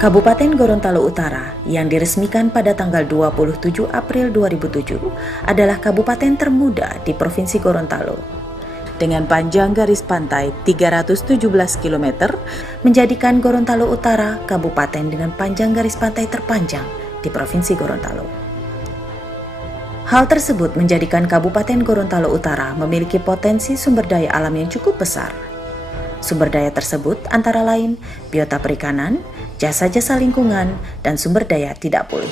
Kabupaten Gorontalo Utara yang diresmikan pada tanggal 27 April 2007 adalah kabupaten termuda di Provinsi Gorontalo. Dengan panjang garis pantai 317 km, menjadikan Gorontalo Utara kabupaten dengan panjang garis pantai terpanjang di Provinsi Gorontalo. Hal tersebut menjadikan Kabupaten Gorontalo Utara memiliki potensi sumber daya alam yang cukup besar. Sumber daya tersebut antara lain biota perikanan, jasa-jasa lingkungan, dan sumber daya tidak pulih.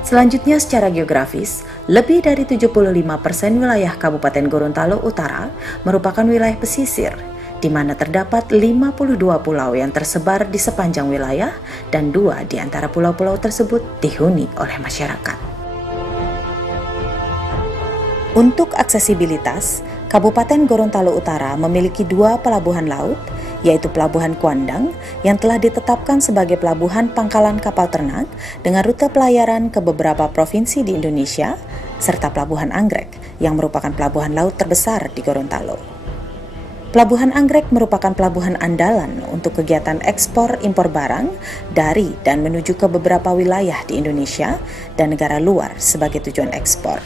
Selanjutnya secara geografis, lebih dari 75% wilayah Kabupaten Gorontalo Utara merupakan wilayah pesisir, di mana terdapat 52 pulau yang tersebar di sepanjang wilayah dan 2 di antara pulau-pulau tersebut dihuni oleh masyarakat. Untuk aksesibilitas, Kabupaten Gorontalo Utara memiliki 2 pelabuhan laut, yaitu Pelabuhan Kuandang yang telah ditetapkan sebagai pelabuhan pangkalan kapal ternak dengan rute pelayaran ke beberapa provinsi di Indonesia, serta Pelabuhan Anggrek yang merupakan pelabuhan laut terbesar di Gorontalo. Pelabuhan Anggrek merupakan pelabuhan andalan untuk kegiatan ekspor impor barang dari dan menuju ke beberapa wilayah di Indonesia dan negara luar sebagai tujuan ekspor.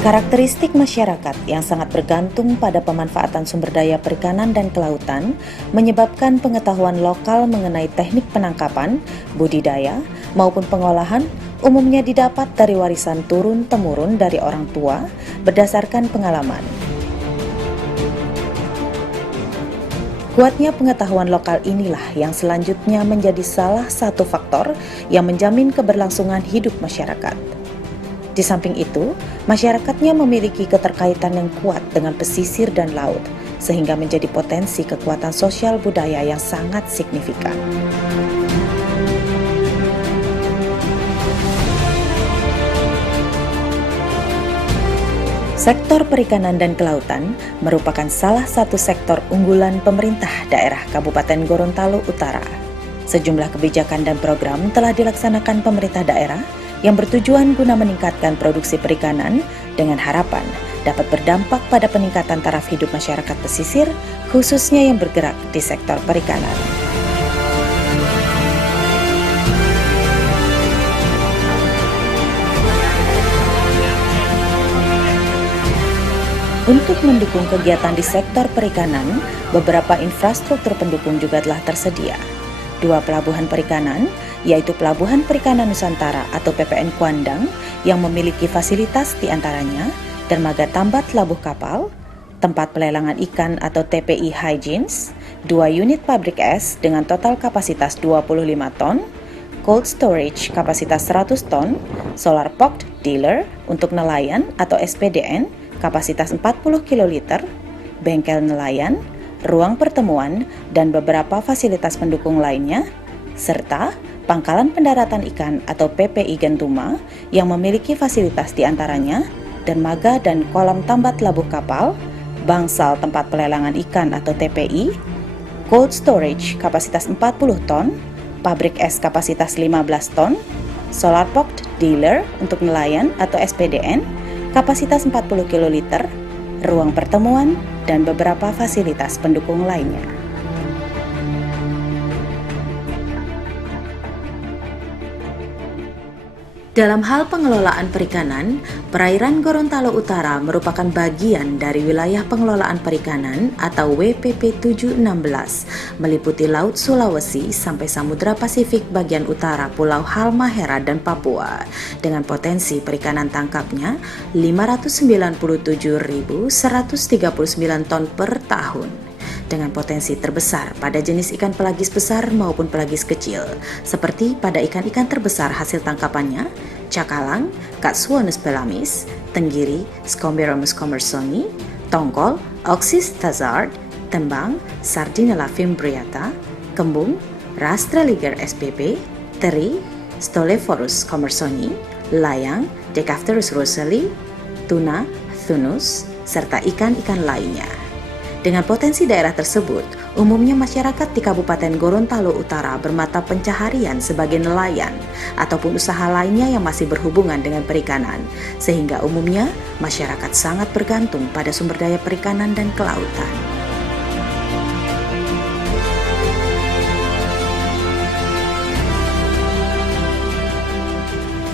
Karakteristik masyarakat yang sangat bergantung pada pemanfaatan sumber daya perikanan dan kelautan menyebabkan pengetahuan lokal mengenai teknik penangkapan, budidaya, maupun pengolahan umumnya didapat dari warisan turun-temurun dari orang tua berdasarkan pengalaman. Kuatnya pengetahuan lokal inilah yang selanjutnya menjadi salah satu faktor yang menjamin keberlangsungan hidup masyarakat. Di samping itu, masyarakatnya memiliki keterkaitan yang kuat dengan pesisir dan laut, sehingga menjadi potensi kekuatan sosial budaya yang sangat signifikan. Sektor perikanan dan kelautan merupakan salah satu sektor unggulan pemerintah daerah Kabupaten Gorontalo Utara. Sejumlah kebijakan dan program telah dilaksanakan pemerintah daerah yang bertujuan guna meningkatkan produksi perikanan dengan harapan dapat berdampak pada peningkatan taraf hidup masyarakat pesisir, khususnya yang bergerak di sektor perikanan. Untuk mendukung kegiatan di sektor perikanan, beberapa infrastruktur pendukung juga telah tersedia. 2 pelabuhan perikanan, yaitu Pelabuhan Perikanan Nusantara atau PPN Kuandang yang memiliki fasilitas diantaranya dermaga tambat labuh kapal, tempat pelelangan ikan atau TPI Hygiene, 2 unit pabrik es dengan total kapasitas 25 ton, cold storage kapasitas 100 ton, solar port dealer untuk nelayan atau SPDN kapasitas 40 kiloliter, bengkel nelayan, ruang pertemuan, dan beberapa fasilitas pendukung lainnya, serta Pangkalan Pendaratan Ikan atau PPI Gentuma yang memiliki fasilitas diantaranya dermaga dan kolam tambat labuh kapal, bangsal tempat pelelangan ikan atau TPI, cold storage kapasitas 40 ton, pabrik es kapasitas 15 ton, solar port dealer untuk nelayan atau SPDN kapasitas 40 kiloliter, ruang pertemuan, dan beberapa fasilitas pendukung lainnya. Dalam hal pengelolaan perikanan, perairan Gorontalo Utara merupakan bagian dari wilayah pengelolaan perikanan atau WPP 716, meliputi Laut Sulawesi sampai Samudra Pasifik bagian utara Pulau Halmahera dan Papua, dengan potensi perikanan tangkapnya 597.139 ton per tahun. Dengan potensi terbesar pada jenis ikan pelagis besar maupun pelagis kecil, seperti pada ikan-ikan terbesar hasil tangkapannya, cakalang, Katsuonus pelamis, tenggiri, Scomberomus commersoni, tongkol, Oxys thazard, tembang, Sardinella fimbriata, kembung, Rastraliger spp, teri, Stolephorus commersoni, layang, Decaphterus russelli, tuna, Thunus, serta ikan-ikan lainnya. Dengan potensi daerah tersebut, Umumnya masyarakat di Kabupaten Gorontalo Utara bermata pencaharian sebagai nelayan ataupun usaha lainnya yang masih berhubungan dengan perikanan, sehingga umumnya masyarakat sangat bergantung pada sumber daya perikanan dan kelautan.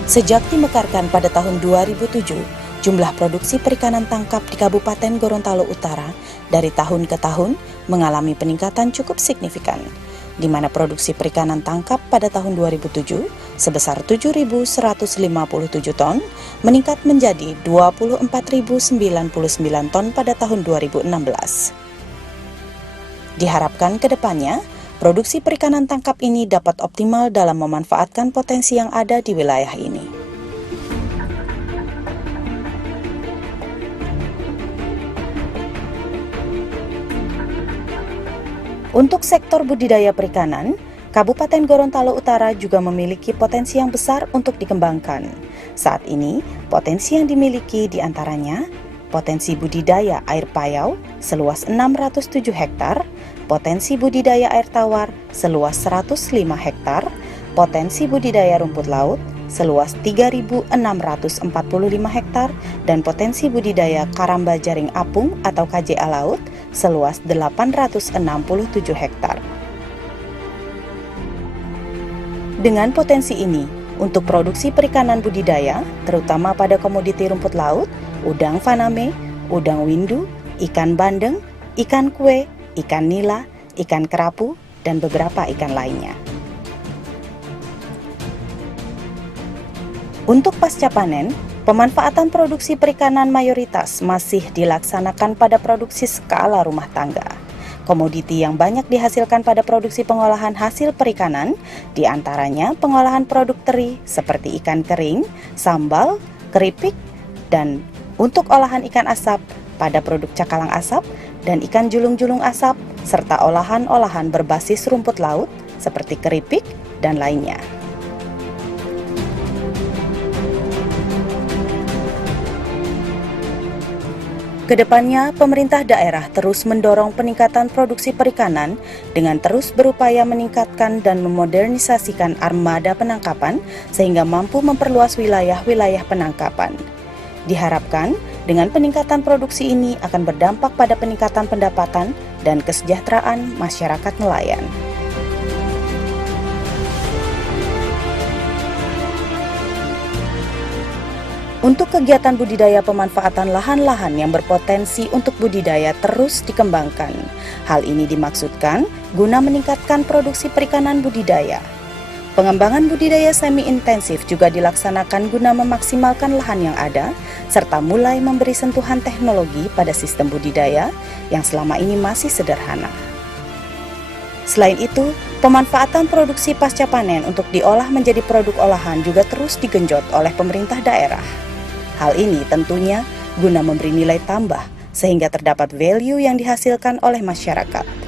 Sejak dimekarkan pada tahun 2007, jumlah produksi perikanan tangkap di Kabupaten Gorontalo Utara dari tahun ke tahun mengalami peningkatan cukup signifikan, di mana produksi perikanan tangkap pada tahun 2007 sebesar 7.157 ton meningkat menjadi 24.099 ton pada tahun 2016. Diharapkan ke depannya, produksi perikanan tangkap ini dapat optimal dalam memanfaatkan potensi yang ada di wilayah ini. Untuk sektor budidaya perikanan, Kabupaten Gorontalo Utara juga memiliki potensi yang besar untuk dikembangkan. Saat ini, potensi yang dimiliki diantaranya potensi budidaya air payau seluas 607 hektar, potensi budidaya air tawar seluas 105 hektar, potensi budidaya rumput laut seluas 3.645 hektar, dan potensi budidaya karamba jaring apung atau KJA laut seluas 867 hektar. Dengan potensi ini, untuk produksi perikanan budidaya, terutama pada komoditi rumput laut, udang faname, udang windu, ikan bandeng, ikan kue, ikan nila, ikan kerapu, dan beberapa ikan lainnya. Untuk pasca panen, pemanfaatan produksi perikanan mayoritas masih dilaksanakan pada produksi skala rumah tangga. Komoditi yang banyak dihasilkan pada produksi pengolahan hasil perikanan, diantaranya pengolahan produk teri seperti ikan kering, sambal, keripik, dan untuk olahan ikan asap pada produk cakalang asap dan ikan julung-julung asap, serta olahan-olahan berbasis rumput laut seperti keripik dan lainnya. Kedepannya, pemerintah daerah terus mendorong peningkatan produksi perikanan dengan terus berupaya meningkatkan dan memodernisasikan armada penangkapan sehingga mampu memperluas wilayah-wilayah penangkapan. Diharapkan, dengan peningkatan produksi ini akan berdampak pada peningkatan pendapatan dan kesejahteraan masyarakat nelayan. Untuk kegiatan budidaya pemanfaatan lahan-lahan yang berpotensi untuk budidaya terus dikembangkan. Hal ini dimaksudkan guna meningkatkan produksi perikanan budidaya. Pengembangan budidaya semi-intensif juga dilaksanakan guna memaksimalkan lahan yang ada, serta mulai memberi sentuhan teknologi pada sistem budidaya yang selama ini masih sederhana. Selain itu, pemanfaatan produksi pasca panen untuk diolah menjadi produk olahan juga terus digenjot oleh pemerintah daerah. Hal ini tentunya guna memberi nilai tambah sehingga terdapat value yang dihasilkan oleh masyarakat.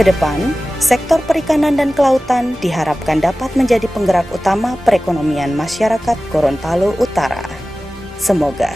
Ke depan, sektor perikanan dan kelautan diharapkan dapat menjadi penggerak utama perekonomian masyarakat Gorontalo Utara. Semoga.